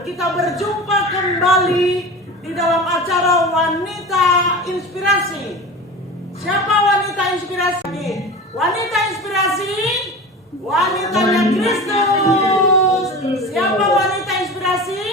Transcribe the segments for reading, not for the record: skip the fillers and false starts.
kita berjumpa kembali di dalam acara Wanita Inspirasi. Siapa wanita inspirasi? Wanita inspirasi, wanitanya Kristus. Siapa wanita inspirasi?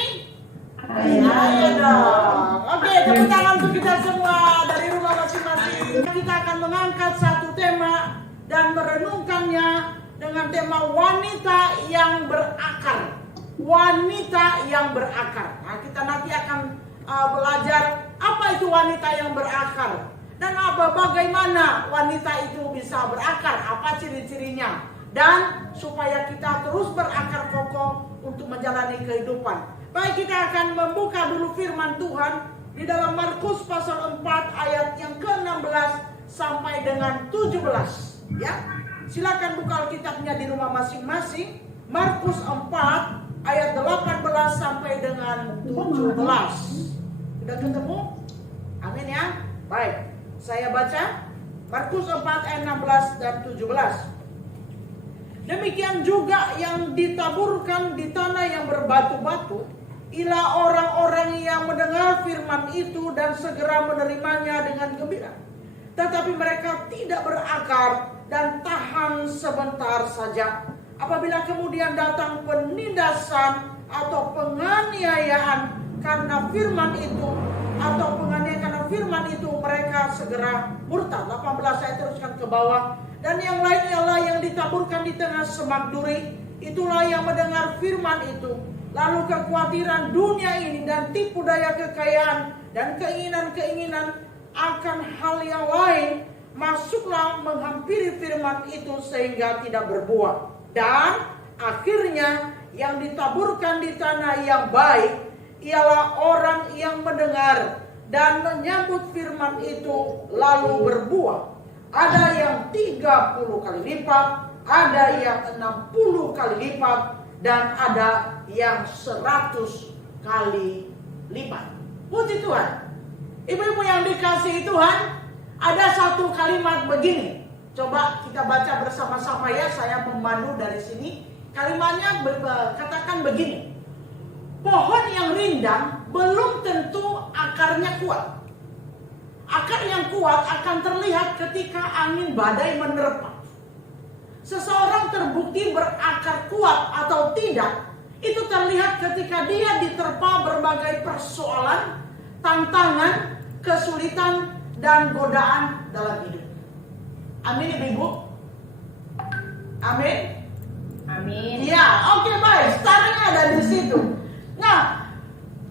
Ayo dong. Oke, tepuk tangan untuk kita semua dari rumah masing-masing. Kita akan mengangkat satu tema dan merenungkannya dengan tema wanita yang berakar. Wanita yang berakar. Nah, kita nanti akan belajar apa itu wanita yang berakar dan bagaimana wanita itu bisa berakar, apa ciri-cirinya, dan supaya kita terus berakar kokoh untuk menjalani kehidupan. Baik, kita akan membuka dulu firman Tuhan di dalam Markus pasal 4 ayat yang ke-16 sampai dengan 17, ya. Silakan buka Alkitabnya di rumah masing-masing. Markus 4 ayat 18 sampai dengan 17. Sudah ketemu? Amin ya. Baik, saya baca Markus 4 ayat 16 dan 17. Demikian juga yang ditaburkan di tanah yang berbatu-batu, ialah orang-orang yang mendengar firman itu dan segera menerimanya dengan gembira. Tetapi mereka tidak berakar dan tahan sebentar saja. Apabila kemudian datang penindasan atau penganiayaan karena firman itu, mereka segera murtad. 18 saya teruskan ke bawah. Dan yang lain ialah yang ditaburkan di tengah semak duri. Itulah yang mendengar firman itu, lalu kekhawatiran dunia ini dan tipu daya kekayaan dan keinginan-keinginan akan hal yang lain masuklah menghampiri firman itu sehingga tidak berbuah. Dan akhirnya yang ditaburkan di tanah yang baik ialah orang yang mendengar dan menyambut firman itu lalu berbuah. Ada yang 30 kali lipat, ada yang 60 kali lipat, dan ada yang 100 kali lipat. Puji Tuhan. Ibu-ibu yang dikasihi Tuhan, ada satu kalimat begini. Coba kita baca bersama-sama ya, saya memandu dari sini. Kalimatnya katakan begini. Pohon yang rindang belum tentu akarnya kuat. Akar yang kuat akan terlihat ketika angin badai menerpa. Seseorang terbukti berakar kuat atau tidak, itu terlihat ketika dia diterpa berbagai persoalan, tantangan, kesulitan, dan godaan dalam hidup. Amin, ibu-ibu. Amin. Amin. Ya, oke, baik. Startnya ada di situ. Nah,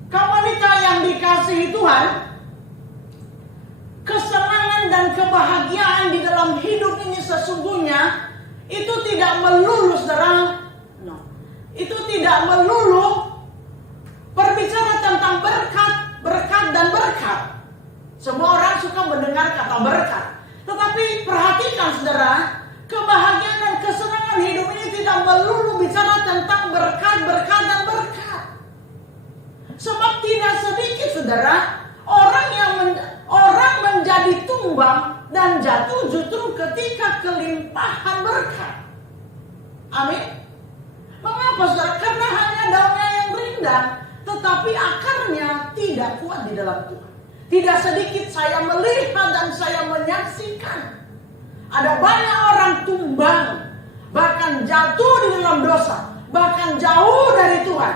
kaum wanita yang dikasihi Tuhan, kesenangan dan kebahagiaan di dalam hidup ini sesungguhnya itu tidak melulu, saudara. Itu tidak melulu berbicara tentang berkat, berkat dan berkat. Semua orang suka mendengar kata berkat. Tetapi perhatikan, saudara, kebahagiaan dan kesenangan hidup ini tidak melulu bicara tentang berkat, berkat dan berkat. Sebab tidak sedikit, saudara, orang menjadi tumbang dan jatuh justru ketika kelimpahan berkat. Amin. Mengapa, saudara? Karena hanya daunnya yang rindang, tetapi akarnya tidak kuat di dalam Tuhan. Tidak sedikit saya melihat dan saya menyaksikan ada banyak orang tumbang, bahkan jatuh di dalam dosa, bahkan jauh dari Tuhan,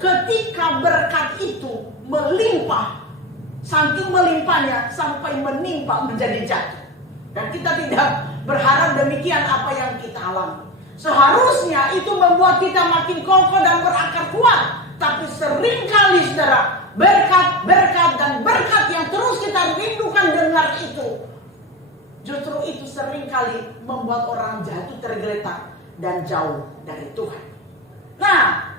ketika berkat itu melimpah. Saking melimpahnya sampai menimpa menjadi jatuh. Dan kita tidak berharap demikian apa yang kita alami. Seharusnya itu membuat kita makin kokoh dan berakar kuat. Tapi seringkali, saudara, berkat dan berkat yang terus kita rindukan dengar itu, justru itu seringkali membuat orang jatuh tergeletak dan jauh dari Tuhan. Nah,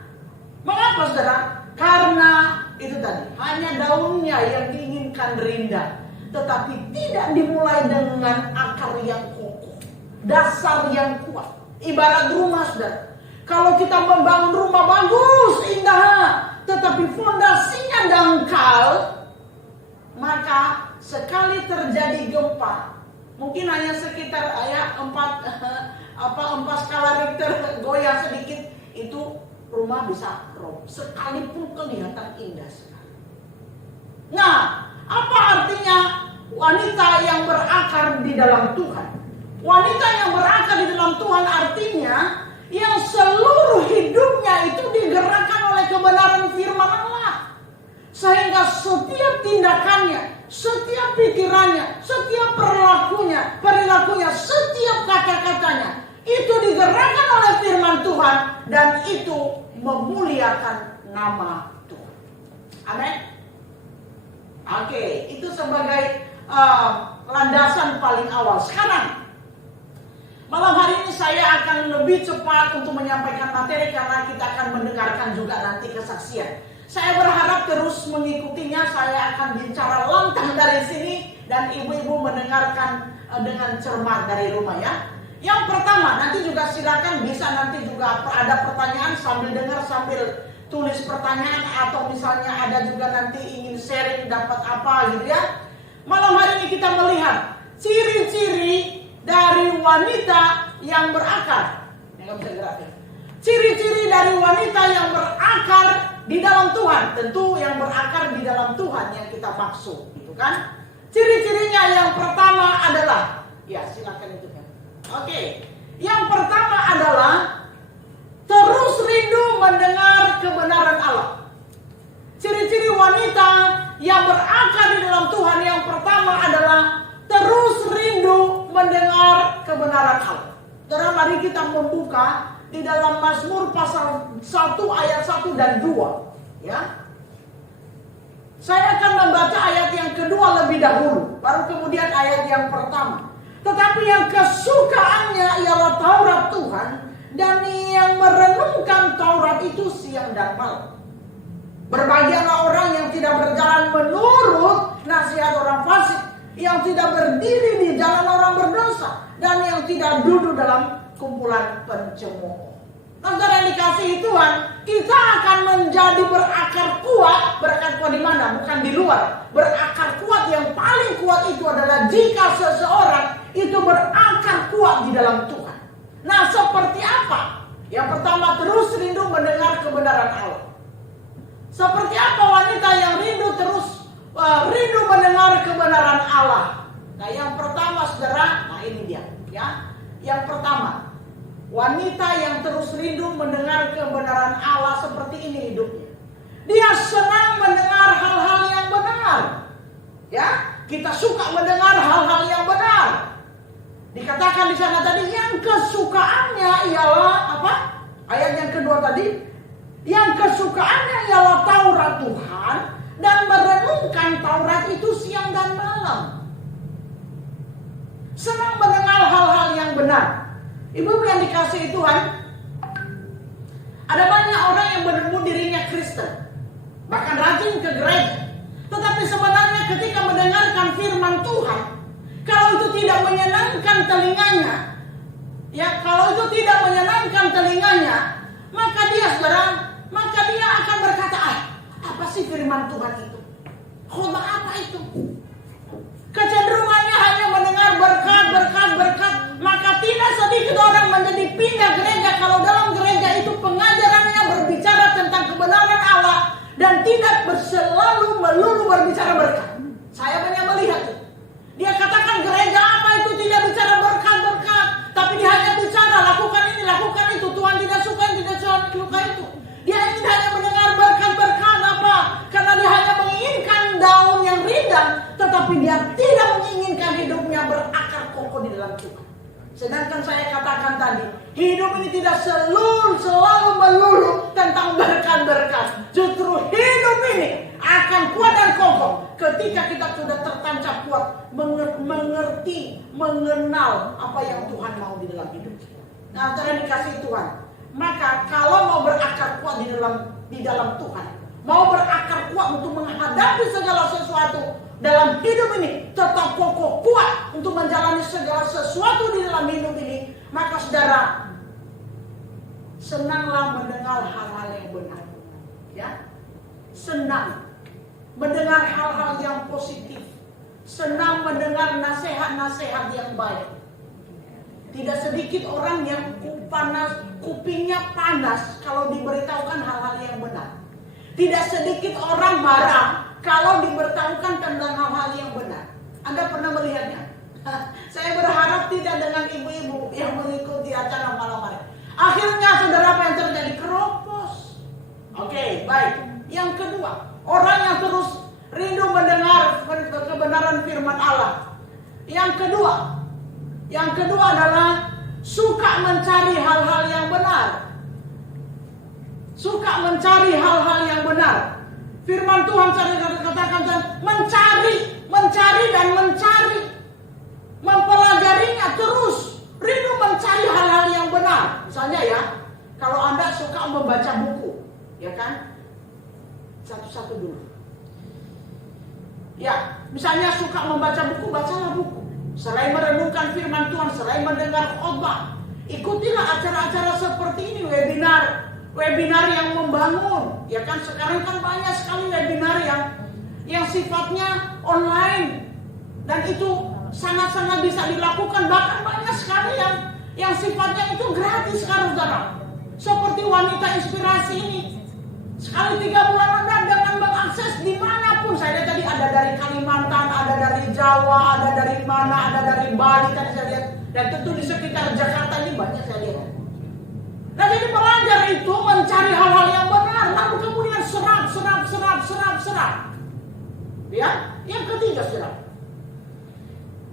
mengapa, saudara? Karena itu tadi, hanya daunnya yang diinginkan rindang, tetapi tidak dimulai dengan akar yang kokoh, dasar yang kuat. Ibarat rumah, saudara. Kalau kita membangun rumah bagus, indah, tetapi fondasinya dangkal, maka sekali terjadi gempa, mungkin hanya sekitar 4 skala Richter goyah sedikit, itu rumah rumah bisa roboh, sekalipun kelihatan indah sekali. Nah, apa artinya wanita yang berakar di dalam Tuhan? Wanita yang berakar di dalam Tuhan artinya yang seluruh hidupnya itu digerakkan oleh kebenaran firman Allah. Sehingga setiap tindakannya, setiap pikirannya, setiap perilakunya, setiap kata-katanya itu digerakkan oleh firman Tuhan dan itu memuliakan nama Tuhan. Amin. Oke, itu sebagai landasan paling awal. Sekarang malam hari ini saya akan lebih cepat untuk menyampaikan materi karena kita akan mendengarkan juga nanti kesaksian. Saya berharap terus mengikutinya. Saya akan bicara lantang dari sini dan ibu-ibu mendengarkan dengan cermat dari rumah ya. Yang pertama, nanti juga silakan bisa nanti juga ada pertanyaan sambil dengar sambil tulis pertanyaan atau misalnya ada juga nanti ingin sharing dapat apa gitu ya. Malam hari ini kita melihat ciri-ciri dari wanita yang berakar. Ciri-ciri dari wanita yang berakar di dalam Tuhan. Tentu yang berakar di dalam Tuhan yang kita maksud, gitu kan? Ciri-cirinya yang pertama adalah, ya silakan itu kan. Oke, yang pertama adalah terus rindu mendengar kebenaran Allah. Ciri-ciri wanita yang berakar di dalam Tuhan yang pertama adalah terus rindu mendengar kebenaran Allah. Saudara, mari kita membuka di dalam Mazmur pasal 1 ayat 1 dan 2. Ya. Saya akan membaca ayat yang kedua lebih dahulu, baru kemudian ayat yang pertama. Tetapi yang kesukaannya ialah Taurat Tuhan, dan yang merenungkan Taurat itu siang dan malam. Berbahagialah orang yang tidak berjalan menurut nasihat orang fasik, yang tidak berdiri di jalan orang berdosa, dan yang tidak duduk dalam kumpulan pencemooh. Saudara yang dikasihi Tuhan, kita akan menjadi berakar kuat. Berakar kuat di mana? Bukan di luar. Berakar kuat yang paling kuat itu adalah jika seseorang itu berakar kuat di dalam Tuhan. Nah, seperti apa? Yang pertama, terus rindu mendengar kebenaran Allah. Seperti apa wanita yang rindu mendengar kebenaran Allah? Nah, yang pertama, saudara, nah ini dia, ya. Yang pertama, wanita yang terus rindu mendengar kebenaran Allah seperti ini hidupnya. Dia senang mendengar hal-hal yang benar. Ya, kita suka mendengar hal-hal yang benar. Dikatakan di sana tadi yang kesukaannya ialah apa? Ayat yang kedua tadi, yang kesukaannya ialah Taurat Tuhan dan merenungkan Taurat itu siang dan malam. Senang mendengar hal-hal yang benar. Ibu yang dikasihi Tuhan, ada banyak orang yang menyebut dirinya Kristen, bahkan rajin ke gereja. Tetapi sebenarnya ketika mendengarkan firman Tuhan, kalau itu tidak menyenangkan telinganya, maka dia akan berkata, apa sih firman Tuhan itu? Khotbah apa itu? Kecenderungannya hanya mendengar berkat, maka tidak sedikit orang menjadi pindah gereja kalau dalam gereja itu pengajarannya berbicara tentang kebenaran Allah dan tidak selalu melulu berbicara berkat. Saya banyak melihat itu. Dia katakan gereja apa itu tidak bicara berkat, tapi dia hanya bicara lakukan ini, lakukan itu. Tuhan tidak suka itu. Dia ingin hanya mendengar berkat apa? Karena dia hanya menginginkan daun yang rindang, tetapi dia tidak menginginkan hidupnya berakar kokoh di dalam Tuhan. Sedangkan saya katakan tadi, hidup ini tidak selalu melulu tentang berkat. Justru hidup ini akan kuat dan kokoh ketika kita sudah tertancap kuat mengerti, mengenal apa yang Tuhan mau di dalam hidup kita. Nah, cara dikasih Tuhan. Maka kalau mau berakar kuat di dalam Tuhan, mau berakar kuat untuk menghadapi segala sesuatu dalam hidup ini, tetap kokoh kuat untuk menjalani segala sesuatu di dalam hidup ini, maka saudara senanglah mendengar hal-hal yang benar, ya, senang mendengar hal-hal yang positif, senang mendengar nasihat-nasihat yang baik. Tidak sedikit orang yang kupingnya panas kalau diberitahukan benar. Tidak sedikit orang marah kalau diberitahukan tentang hal-hal yang benar. Anda pernah melihatnya? Saya berharap tidak dengan ibu-ibu yang mengikuti acara malam hari. Akhirnya saudara, apa yang terjadi? Keropos. Oke, baik. Yang kedua, orang yang terus rindu mendengar kebenaran firman Allah. Yang kedua adalah suka mencari hal-hal yang benar. Suka mencari hal-hal yang benar. Firman Tuhan katakan mencari dan mencari. Mempelajarinya terus. Rindu mencari hal-hal yang benar. Misalnya ya, kalau Anda suka membaca buku, ya kan? Satu-satu dulu. Ya, misalnya suka membaca buku, bacalah buku. Selain merenungkan firman Tuhan, selain mendengar khotbah, ikutilah acara-acara seperti ini, webinar yang membangun. Ya kan, sekarang kan banyak sekali webinar yang sifatnya online, dan itu sangat-sangat bisa dilakukan. Bahkan banyak sekali yang sifatnya itu gratis sekarang, saudara. Seperti wanita inspirasi ini, sekali 3 bulan Anda dengan mengakses dimanapun. Saya lihat tadi ada dari Kalimantan, ada dari Jawa, ada dari mana, ada dari Bali tadi saya lihat. Dan tentu di sekitar Jakarta ini banyak saya lihat. Nah, jadi pelajar itu mencari hal-hal yang benar, lalu kemudian serap. Ya, yang ketiga, saudara.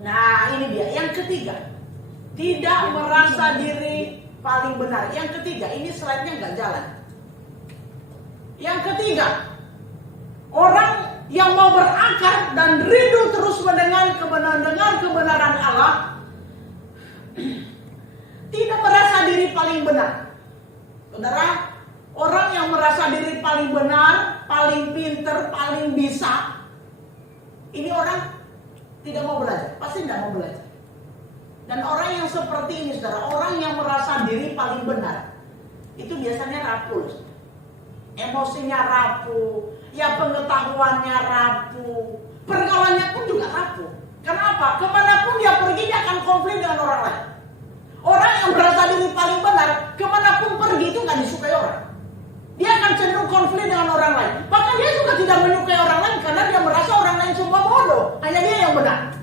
Nah, ini dia yang ketiga. Tidak merasa diri paling benar. Yang ketiga, ini slide-nya nggak jalan. Yang ketiga, orang yang mau berakar dan rindu terus mendengar kebenaran Allah, tidak merasa diri paling benar. Saudara, orang yang merasa diri paling benar, paling pinter, paling bisa, ini orang tidak mau belajar, pasti tidak mau belajar. Dan orang yang seperti ini, saudara, orang yang merasa diri paling benar, itu biasanya rapuh. Emosinya rapuh, ya pengetahuannya rapuh, pergaulannya pun juga rapuh. Kenapa? Kemanapun dia pergi, dia akan konflik dengan orang lain. Orang yang merasa diri paling benar, kemanapun pergi itu nggak disukai orang. Dia akan cenderung konflik dengan orang lain. Bahkan dia juga tidak menyukai orang lain karena dia merasa orang lain semua bodoh, hanya dia yang benar.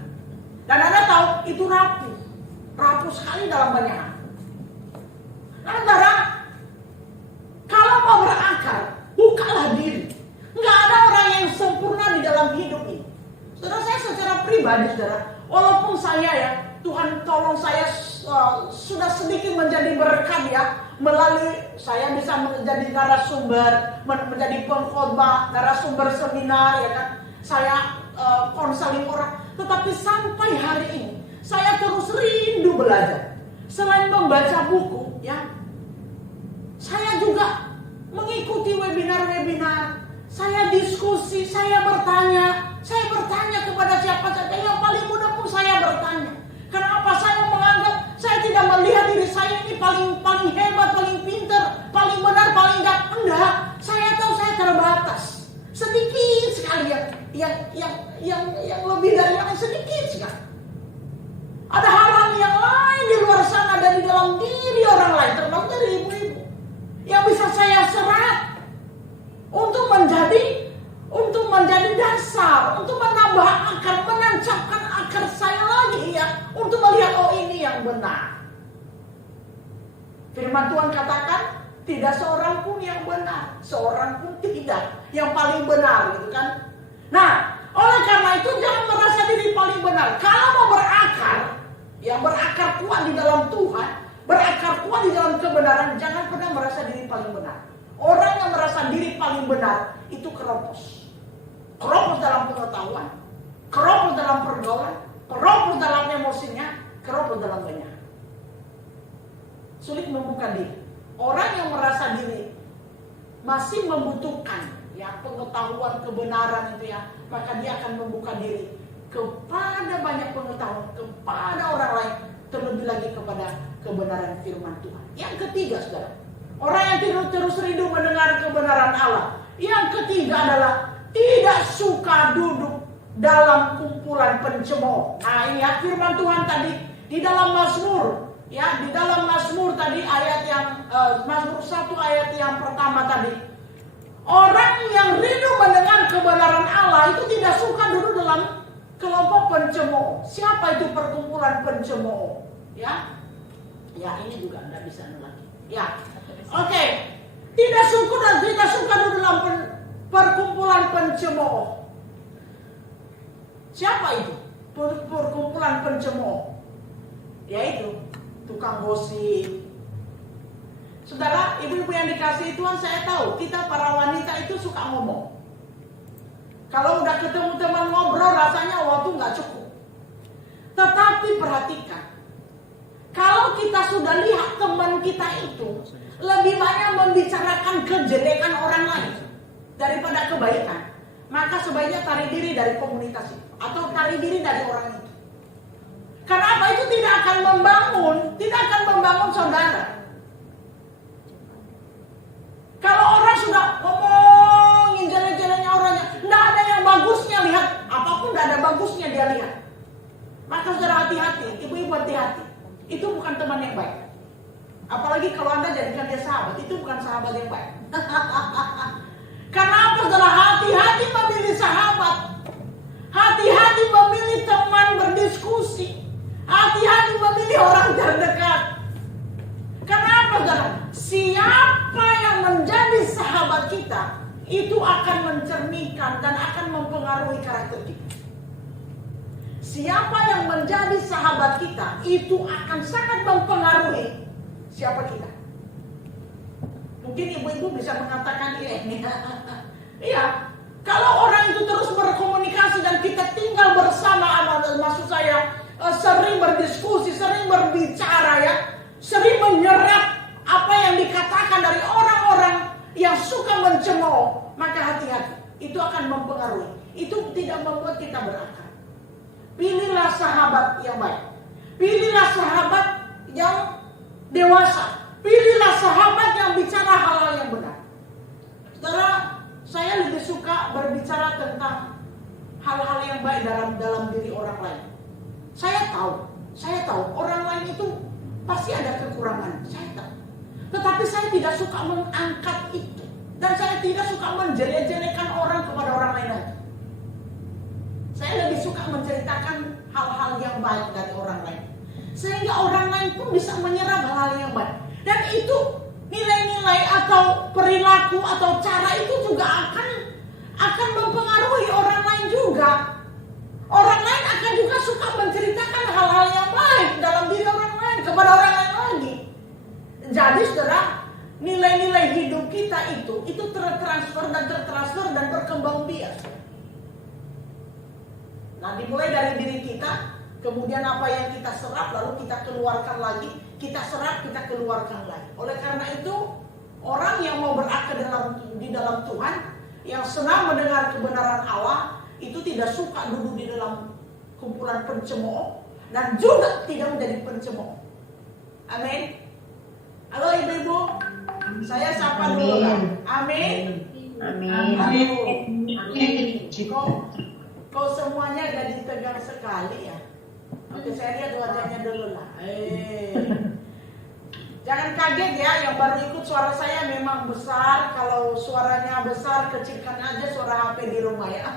Dan Anda tahu itu rapuh sekali dalam banyak hal. Saudara, kalau mau berakar, bukalah diri. Nggak ada orang yang sempurna di dalam hidup ini. Saudara, saya secara pribadi, saudara, walaupun saya ya, Tuhan tolong saya sudah sedikit menjadi berkat ya, melalui saya bisa menjadi narasumber, menjadi pengkhotbah, narasumber seminar ya kan. Saya konseling orang, tetapi sampai hari ini saya terus rindu belajar. Selain membaca buku ya, saya juga mengikuti webinar-webinar, saya diskusi, saya bertanya kepada siapa saja. Yang paling mudah pun saya bertanya. Kenapa saya menganggap saya tidak melihat diri saya ini paling hebat, paling pintar, paling benar, paling enggak. Saya tahu saya terbatas. Sedikit sekali yang lebih dari yang sedikit sekali. Ada hal-hal yang lain di luar sana, ada di dalam diri orang lain, termasuk dari ibu-ibu, yang bisa saya serap untuk menjadi dasar, untuk menambah akar, menancapkan akar saya lagi ya, untuk melihat oh ini yang benar. Firman Tuhan katakan tidak seorang pun yang benar, seorang pun tidak yang paling benar, gitu kan? Nah, oleh karena itu jangan merasa diri paling benar. Kalau mau berakar, yang berakar kuat di dalam Tuhan, berakar kuat di dalam kebenaran, jangan pernah merasa diri paling benar. Orang yang merasa diri paling benar itu keropos. Keropos dalam pengetahuan, keropos dalam pergaulan, keropos dalam emosinya, keropos dalam banyak. Sulit membuka diri. Orang yang merasa diri masih membutuhkan ya pengetahuan kebenaran itu ya, maka dia akan membuka diri kepada banyak pengetahuan, kepada orang lain, terlebih lagi kepada kebenaran firman Tuhan. Yang ketiga, saudara, orang yang terus rindu mendengar kebenaran Allah. Yang ketiga adalah tidak suka duduk dalam kumpulan pencemooh. Nah, ini ya firman Tuhan tadi di dalam Mazmur. Ya, di dalam Mazmur tadi ayat yang Mazmur 1 ayat yang pertama tadi. Orang yang rindu mendengar kebenaran Allah itu tidak suka duduk dalam kelompok pencemooh. Siapa itu perkumpulan pencemooh? Ya, ya ini juga nggak bisa lagi. Ya, oke. Tidak suka duduk dalam perkumpulan pencemooh. Siapa itu perkumpulan pencemooh? Yaitu tukang gosip. Saudara, ibu-ibu yang dikasihi Tuhan, saya tahu kita para wanita itu suka ngomong. Kalau udah ketemu teman ngobrol rasanya waktu nggak cukup. Tetapi perhatikan, kalau kita sudah lihat teman kita itu lebih banyak membicarakan kejelekan orang lain daripada kebaikan, maka sebaiknya tarik diri dari komunitas itu atau tarik diri dari orang itu. Karena apa? Itu tidak akan membangun saudara. Kalau orang sudah ngomongin jelek-jeleknya orangnya, tidak ada yang bagusnya lihat, apapun tidak ada bagusnya dia lihat. Maka saudara hati-hati, ibu-ibu hati-hati. Itu bukan teman yang baik. Apalagi kalau Anda jadikan dia sahabat, itu bukan sahabat yang baik. Karena apa saudara? Hati-hati memilih sahabat. Hati-hati memilih teman berdiskusi. Hati-hati memilih orang terdekat. Kenapa saudara? Siapa yang menjadi sahabat kita itu akan mencerminkan dan akan mempengaruhi karakter kita. Siapa yang menjadi sahabat kita itu akan sangat mempengaruhi siapa kita. Mungkin ibu-ibu bisa mengatakan ini. Iya, kalau orang itu terus berkomunikasi dan kita tinggal bersama, maksud saya sering berdiskusi, sering berbicara ya, sering menyerap apa yang dikatakan dari orang-orang yang suka mencemooh, maka hati-hati, itu akan mempengaruhi. Itu tidak membuat kita berakal. Pilihlah sahabat yang baik. Pilihlah sahabat yang dewasa. Pilihlah sahabat yang bicara hal-hal yang benar. Saudara, saya lebih suka berbicara tentang hal-hal yang baik dalam diri orang lain. Saya tahu orang lain itu pasti ada kekurangan. Saya tahu. Tetapi saya tidak suka mengangkat itu. Dan saya tidak suka menjelek-jelekan orang kepada orang lain lagi. Saya lebih suka menceritakan hal-hal yang baik dari orang lain. Sehingga orang lain pun bisa menyerap hal-hal yang baik. Dan itu nilai-nilai atau perilaku atau cara itu juga akan mempengaruhi orang lain juga. Orang lain akan juga suka menceritakan hal-hal yang baik dalam diri orang lain kepada orang lain lagi. Jadi saudara, nilai-nilai hidup kita itu tertransfer dan berkembang biak. Nah, dimulai dari diri kita, kemudian apa yang kita serap lalu kita keluarkan lagi, kita serap, kita keluarkan lagi. Oleh karena itu, orang yang mau berakar di dalam Tuhan, yang senang mendengar kebenaran Allah, itu tidak suka duduk di dalam kumpulan pencemooh dan juga tidak menjadi pencemooh. Amin. Halo ibu-ibu, saya sapa dulu kan. Amin. Amin. Kok semuanya jadi tegang sekali ya? Oke, saya lihat wajahnya dulu lah. Jangan kaget ya, yang baru ikut suara saya memang besar. Kalau suaranya besar, kecilkan aja suara HP di rumah ya.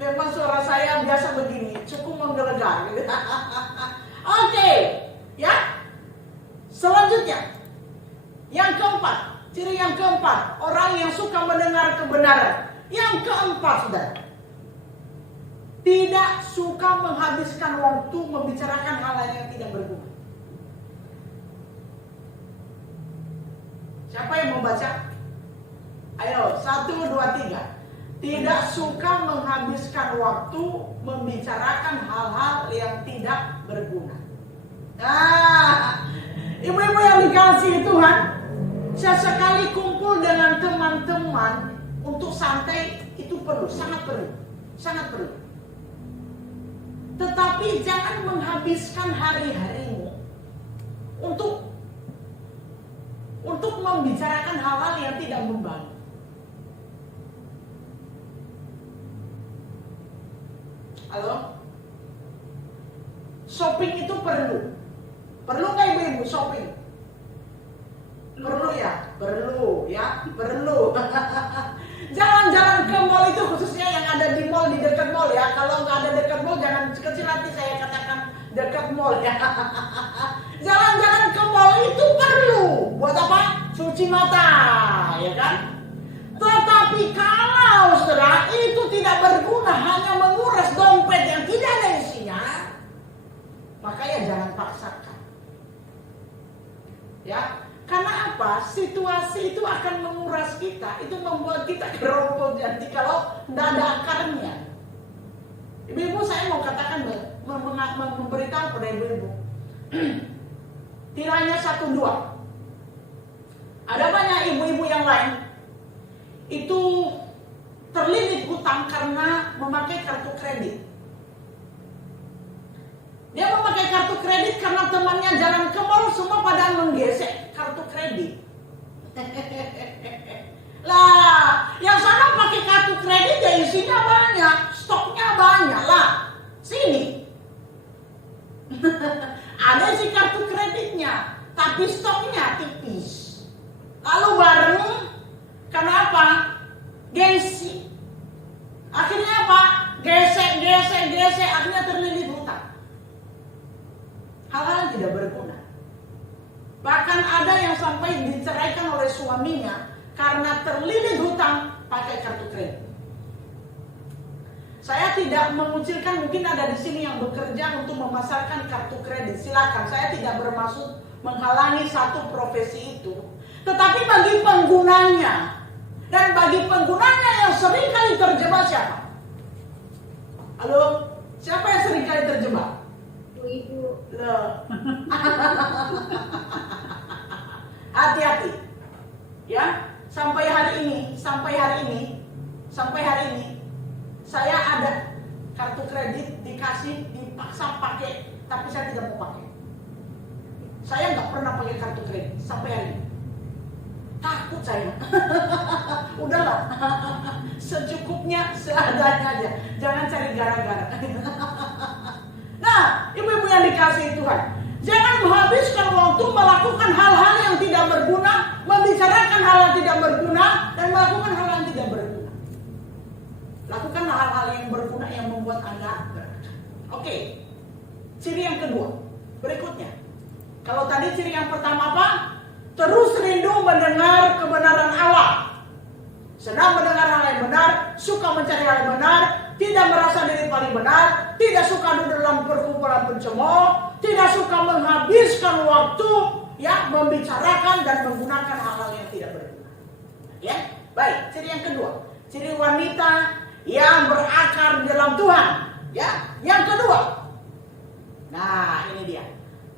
Memang suara saya biasa begini, cukup menggelegar. Oke, ya. Selanjutnya, yang keempat, ciri yang keempat, orang yang suka mendengar kebenaran. Yang keempat, saudara, tidak suka menghabiskan waktu membicarakan hal-hal yang tidak berguna. Siapa yang mau baca? Ayo, 1, 2, 3. Tidak suka menghabiskan waktu membicarakan hal-hal yang tidak berguna. Nah, ibu-ibu yang dikasihi Tuhan, sesekali kumpul dengan teman-teman untuk santai itu perlu, sangat perlu. Tetapi jangan menghabiskan hari-harimu untuk membicarakan hal-hal yang tidak membangun. Halo? Shopping itu perlu. Perlu nggak ibu-ibu shopping? Perlu ya? Perlu. Jalan-jalan ke mall itu perlu. Buat apa? Cuci mata, ya kan? Tetapi kalau saudara itu tidak berguna, hanya menguras dompet yang tidak ada isinya, maka ya jangan paksakan. Ya, karena apa? Situasi itu akan menguras kita, itu membuat kita keropos jadi kalau tidak ada akarnya. Ibu-ibu, saya mau katakan, memberitahu pada ibu-ibu, tidak hanya 1-2. Ada banyak ibu-ibu yang lain itu terlilit hutang karena memakai kartu kredit. Dia memakai kartu kredit karena temannya jalan ke mall semua pada menggesek kartu kredit. Lah, yang sana pakai kartu kredit ya isinya banyak, stoknya banyak lah. Sini. Ada sih kartu kreditnya, tapi stoknya tipis. Lalu bareng, kenapa? Gengsi. Akhirnya apa? Gesek, akhirnya terlilit hutang. Hal-hal yang tidak berguna. Bahkan ada yang sampai diceraikan oleh suaminya karena terlilit hutang pakai kartu kredit. Saya tidak mengucilkan, mungkin ada di sini yang bekerja untuk memasarkan kartu kredit. Silakan, saya tidak bermaksud menghalangi satu profesi itu. Tetapi bagi penggunanya, dan bagi penggunanya yang sering kali terjebak siapa? Halo? Siapa yang sering kali terjebak? Ibu-ibu. Loh. Hati-hati. Ya, sampai hari ini, saya ada kartu kredit dikasih, dipaksa pakai, tapi saya tidak mau pakai. Saya nggak pernah pakai kartu kredit sampai hari ini. Takut saya. Udahlah. Secukupnya, seadanya aja. Jangan cari gara-gara. Nah, ibu-ibu yang dikasihi Tuhan, jangan menghabiskan waktu melakukan hal-hal yang tidak berguna, membicarakan hal yang tidak berguna, dan melakukan hal yang tidak berguna. Lakukan hal-hal yang berguna yang membuat Anda berkah. Oke. Ciri yang kedua. Berikutnya. Kalau tadi ciri yang pertama apa? Terus rindu mendengar kebenaran Allah. Senang mendengar hal yang benar, suka mencari hal yang benar, tidak merasa diri paling benar, tidak suka duduk dalam perkumpulan pencemooh, tidak suka menghabiskan waktu ya membicarakan dan menggunakan hal-hal yang tidak berguna. Ya, baik. Ciri yang kedua, ciri wanita yang berakar di dalam Tuhan. Ya, yang kedua. Nah, ini dia.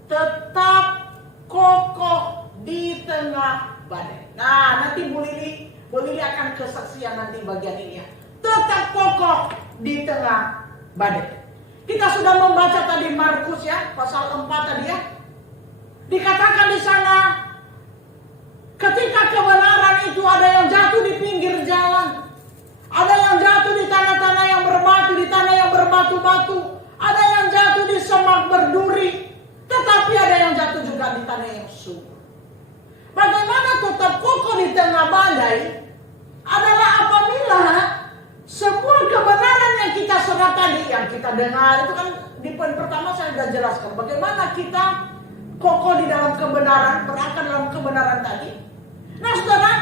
Tetap kokoh di tengah badai. Nah, nanti Bu Lili akan kesaksian nanti bagian ini ya. Tetap kokoh di tengah badai. Kita sudah membaca tadi Markus ya, pasal 4 tadi ya. Dikatakan di sana, ketika kebenaran itu ada yang jatuh di pinggir jalan, ada yang jatuh di tanah-tanah yang berbatu, di tanah yang berbatu-batu, ada yang jatuh di semak berduri, tetapi ada yang jatuh juga di tanah yang subur. Bagaimana tetap kokoh di tengah badai adalah apabila semua kebenaran yang kita serap tadi, yang kita dengar, itu kan di poin pertama saya sudah jelaskan. Bagaimana kita kokoh di dalam kebenaran, berakar dalam kebenaran tadi. Nah saudara,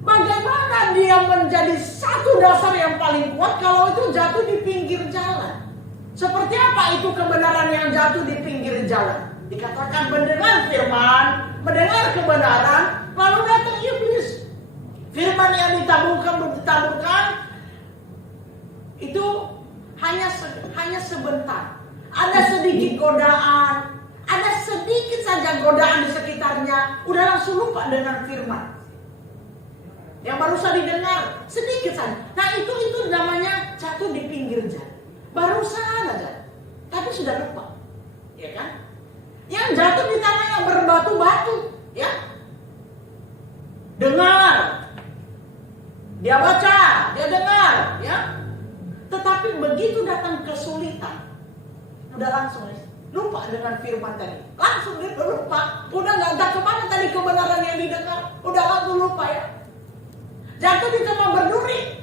bagaimana dia menjadi satu dasar yang paling kuat kalau itu jatuh di pinggir jalan? Seperti apa itu kebenaran yang jatuh di pinggir jalan? Dikatakan mendengar firman, mendengar kebenaran, lalu datang iblis. Firman yang ditaburkan itu hanya sebentar. Ada sedikit godaan, ada sedikit saja godaan di sekitarnya, udah langsung lupa dengan firman. Yang baru saja didengar, sedikit saja. Nah itu namanya jatuh di pinggir jalan. Barusan aja, tapi sudah lupa, ya kan? Yang jatuh di tanah yang berbatu-batu, ya. Dengar, dia baca, dia dengar, ya. Tetapi begitu datang kesulitan, udah langsung lupa dengan firman tadi. Langsung dia lupa, udah nggak entah kemana tadi kebenaran yang didengar, udah langsung lupa ya. Jatuh di tempat berduri,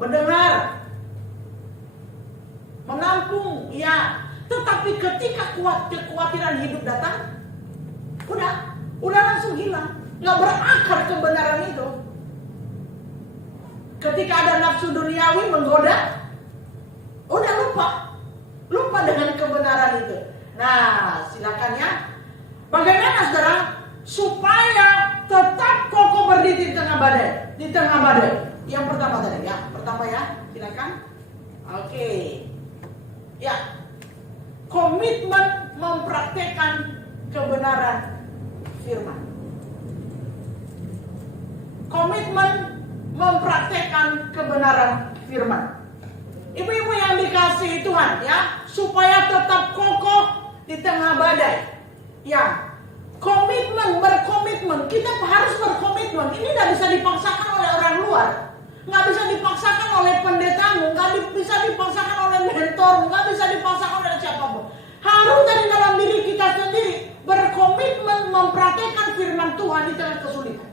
mendengar, menampung, ya. Tetapi Tapi ketika kekhawatiran hidup datang, udah langsung hilang. Nggak berakar kebenaran itu. Ketika ada nafsu duniawi menggoda, udah lupa dengan kebenaran itu. Nah, silakan ya. Bagaimana saudara supaya tetap kokoh berdiri di tengah badai? Di tengah badai. Yang pertama tadi ya, silakan. Oke. Ya. Komitmen mempraktekkan kebenaran firman. Komitmen mempraktekkan kebenaran firman. Ibu-ibu yang dikasihi Tuhan ya, supaya tetap kokoh di tengah badai. Ya, berkomitmen. Kita harus berkomitmen. Ini tidak bisa dipaksakan oleh orang luar. Nggak bisa dipaksakan oleh pendetamu, nggak bisa dipaksakan oleh mentor, nggak bisa dipaksakan oleh siapapun. Harus dari dalam diri kita sendiri berkomitmen mempraktekkan firman Tuhan di tengah kesulitan.